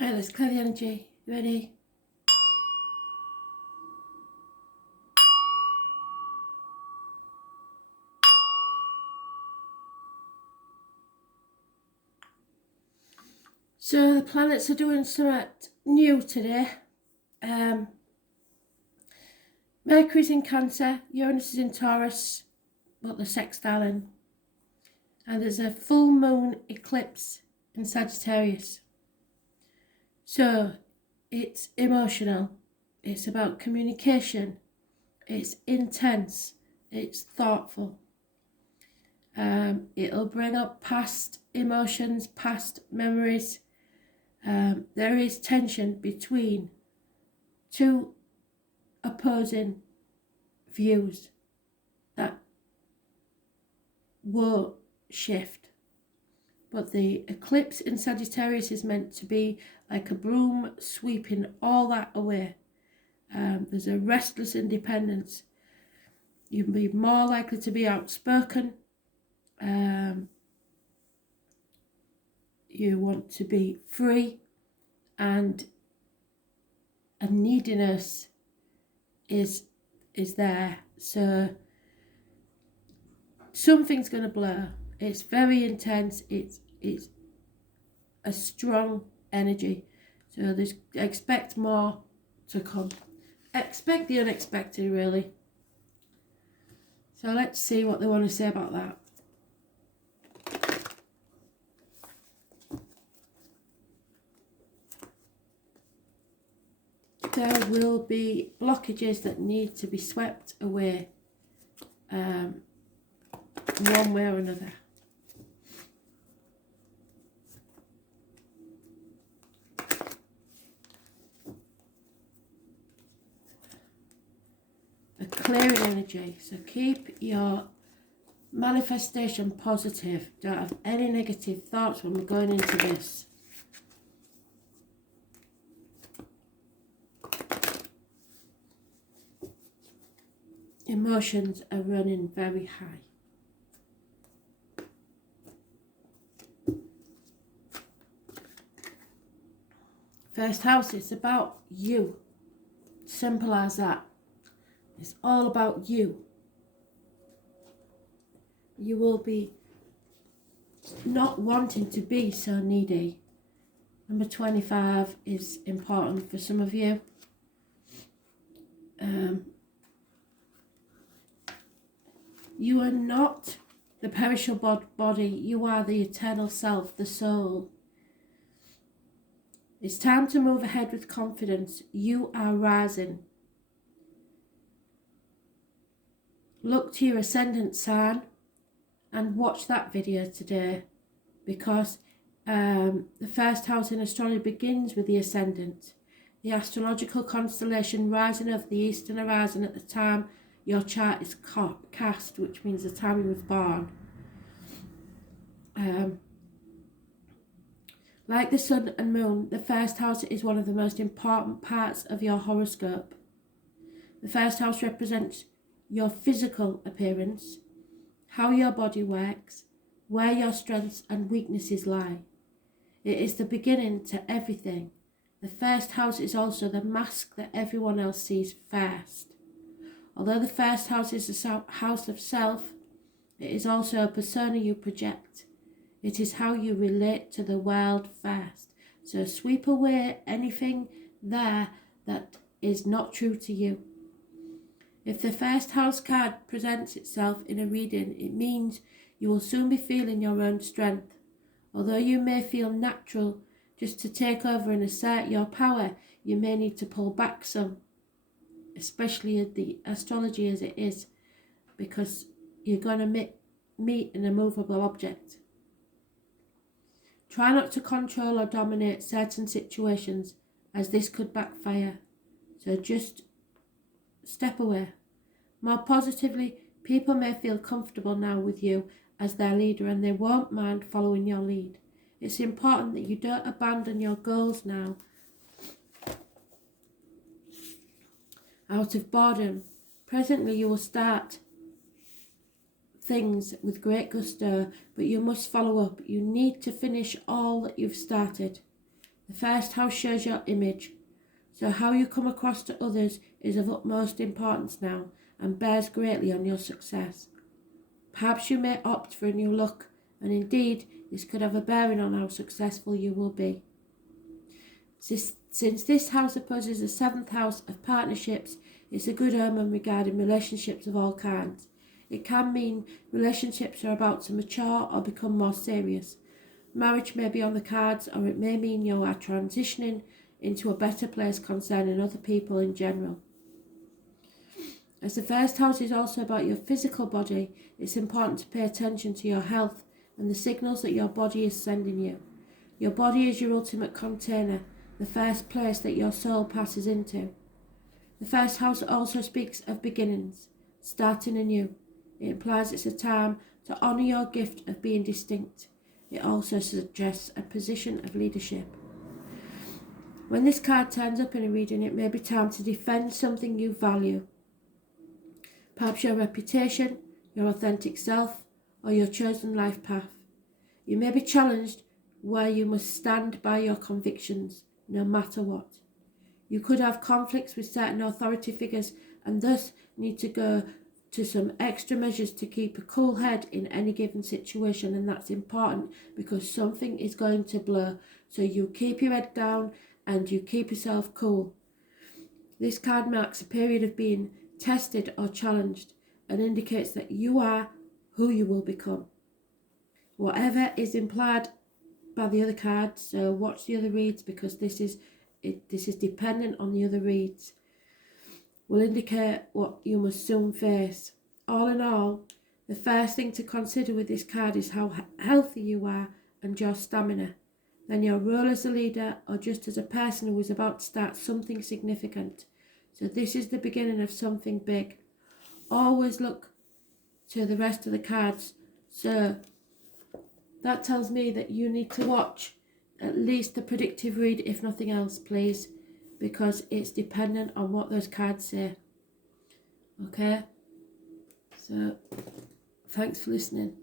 Right, let's clear the energy. You ready? So the planets are doing something new today. Mercury's in Cancer, Uranus is in Taurus, but the sextiling. And there's a full moon eclipse in Sagittarius. So it's emotional, it's about communication, it's intense, it's thoughtful. It'll bring up past emotions, past memories. There is tension between two opposing views that won't shift. But the eclipse in Sagittarius is meant to be like a broom sweeping all that away. There's a restless independence. You'll be more likely to be outspoken. You want to be free, and a neediness is there. So something's going to blur. It's very intense. It's a strong energy. So expect more to come. Expect the unexpected, really. So let's see what they want to say about that. There will be blockages that need to be swept away, one way or another. A clearing energy. So keep your manifestation positive. Don't have any negative thoughts when we're going into this. Emotions are running very high. First house, it's about you. Simple as that. It's all about you. You will be not wanting to be so needy. Number 25 is important for some of you. You are not the perishable body. You are the eternal self, the soul. It's time to move ahead with confidence. You are rising. Look to your ascendant sign and watch that video today, because the first house in astrology begins with the ascendant, the astrological constellation rising over the eastern horizon at the time your chart is cast, which means the time you were born. Like the sun and moon, the first house is one of the most important parts of your horoscope. The first house represents your physical appearance, how your body works, where your strengths and weaknesses lie. It is the beginning to everything. The first house is also the mask that everyone else sees first. Although the first house is a house of self, it is also a persona you project. It is how you relate to the world first. So sweep away anything there that is not true to you. If the first house card presents itself in a reading, it means you will soon be feeling your own strength. Although you may feel natural just to take over and assert your power, you may need to pull back some, especially the astrology as it is, because you're going to meet an immovable object. Try not to control or dominate certain situations, as this could backfire. So just step away. More positively, people may feel comfortable now with you as their leader, and they won't mind following your lead. It's important that you don't abandon your goals now out of boredom. Presently you will start things with great gusto, but you must follow up. You need to finish all that you've started. The first house shows your image, so how you come across to others is of utmost importance now and bears greatly on your success. Perhaps you may opt for a new look, and indeed this could have a bearing on how successful you will be. Since this house opposes the 7th house of partnerships, it's a good omen regarding relationships of all kinds. It can mean relationships are about to mature or become more serious. Marriage may be on the cards, or it may mean you are transitioning into a better place concerning other people in general. As the first house is also about your physical body, it's important to pay attention to your health and the signals that your body is sending you. Your body is your ultimate container, the first place that your soul passes into. The first house also speaks of beginnings, starting anew. It implies it's a time to honour your gift of being distinct. It also suggests a position of leadership. When this card turns up in a reading, it may be time to defend something you value. Perhaps your reputation, your authentic self, or your chosen life path. You may be challenged where you must stand by your convictions, no matter what. You could have conflicts with certain authority figures and thus need to go to some extra measures to keep a cool head in any given situation, and that's important because something is going to blow. So you keep your head down and you keep yourself cool. This card marks a period of being tested or challenged and indicates that you are who you will become. Whatever is implied by the other cards, so watch the other reads because this is dependent on the other reads, will indicate what you must soon face. All in all, the first thing to consider with this card is how healthy you are and your stamina, then your role as a leader or just as a person who is about to start something significant. So this is the beginning of something big. Always look to the rest of the cards. So that tells me that you need to watch at least the predictive read, if nothing else, please, because it's dependent on what those cards say. Okay? So, thanks for listening.